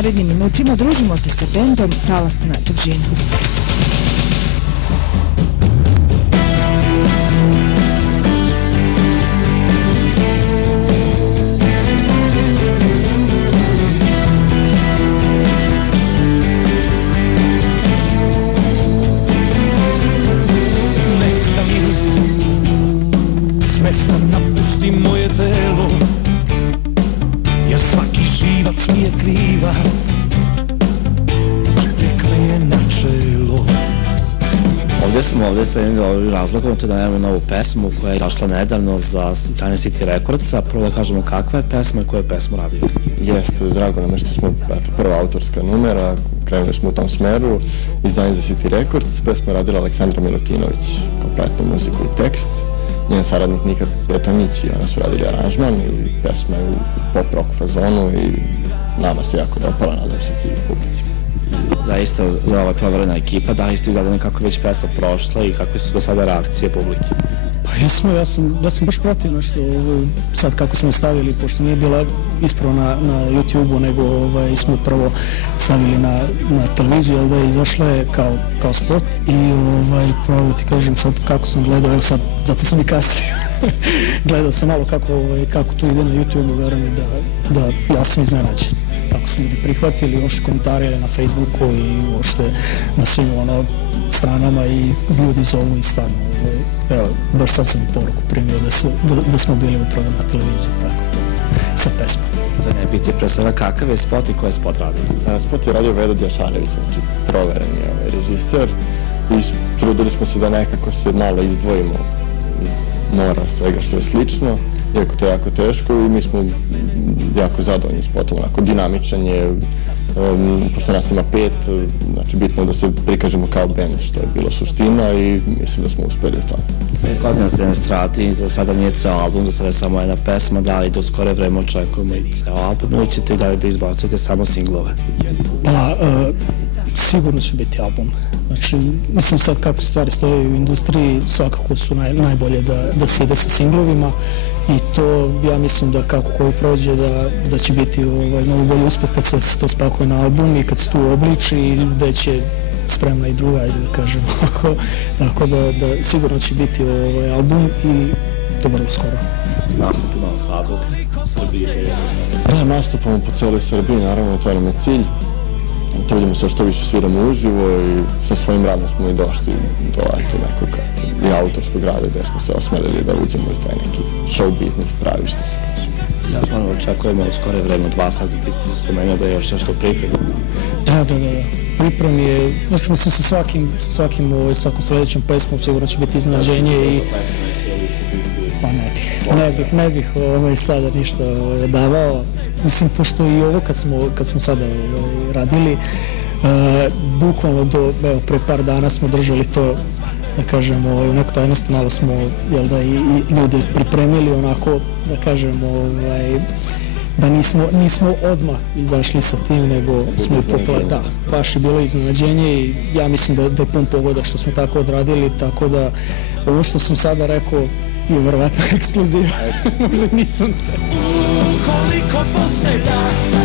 narednim minutima družimo se sa bendom Talas na dužinu. Smesta napusti moje telo, jer svaki živac mi je krivac, tekle je na čelo. Ovdje sa jednim razlogom, to je da imamo novu pesmu koja je izašla nedavno za Italian City Recordsa. Prvo da kažemo kakva je pesma i koju je pesmu radio. Jeste, drago nam je što smo prva autorska numera, krenuli smo u tom smeru, izdanje za City Records, pesma radila Aleksandra Milutinović, kompletnu muziku i tekst. Njen saradnik Nikad Cvjetanić i ona su radili aranžman i pesma je u pop-rock fazonu i nama se jako dopala, nadam se ti publici. Zaista za ova proverena ekipa, da li ste izdadani kako je već pesma prošla i kakve su do sada reakcije publike? Pa jesmo, ja sam baš protiv nešto sad kako smo stavili, pošto nije bila ispravo na YouTube-u, nego smo prvo stavili na televiziju, ali da je izašla je kao spot i pravo ti kažem sad kako sam gledao, evo sad, zato sam i kasnije gledao sam malo kako tu ide na YouTube-u, verujem mi da ja sam iznenađen. Tako su ljudi prihvatili, još komentarili na Facebooku i uopšte na svim stranama i ljudi zovu i stvarno, evo, baš sad sam poruku primio da smo bili upravo na televiziji, tako, sa pesmom. Da ne biti pre svega kakav je spot i ko je spot radio? Spot je radio Vedo Djašarević, znači provereni režiser i trudili smo se da nekako se malo izdvojimo iz mora svega što je slično, iako to je jako teško i mi smo jako zadovoljni spotom, onako dinamičan je, pošto nas ima 5, znači bitno da se prikažemo kao band, što je bilo suština i mislim da smo uspeli u tome. 5 godina ste na strati, za sada nije ceo album, za sada je samo jedna pesma, da li do skore vreme očekujemo i ceo album ili ćete i dalje da izbacujete samo singlove? Pa, sigurno će biti album. Znači, mislim sad kako stvari stoje u industriji, svakako su najbolje da se ide sa singlovima i to ja mislim da kako koji prođe da će biti mnogo bolji uspeh kad se to spakuje na album i kad se tu obliči i već je spremna i druga, ajde da kažem, tako da sigurno će biti album i to vrlo skoro. Nastup u Novom Sadu, Srbije? Da, nastupamo po celoj Srbiji, naravno to nam je cilj. Trudimo se što više sviramo uživo i sa svojim radom smo i došli do nekog i autorskog rada gde smo se osmelili da uđemo u taj neki show biznis pravi, što se kaže. Ja stvarno očekujemo u skore vreme 2 sata, ti si spomenuo da je još nešto u pripremi. Da. Priprem je, znači mislim sa svakom sledećom pesmom sigurno će biti iznenađenje i... Pa ne bih sada ništa davao. Mislim, pošto i ovo kad smo sada radili, bukvalno pre par dana smo držali to, da kažemo, u neku tajnost, malo smo, jel da, i ljude pripremili onako, da kažemo, da nismo odmah izašli sa tim, nego smo i poklali, da, baš je bilo iznenađenje i ja mislim da je pun pogoda što smo tako odradili, tako da ovo što sam sada rekao je verovatno ekskluziva, možda nisam. Koliko posle da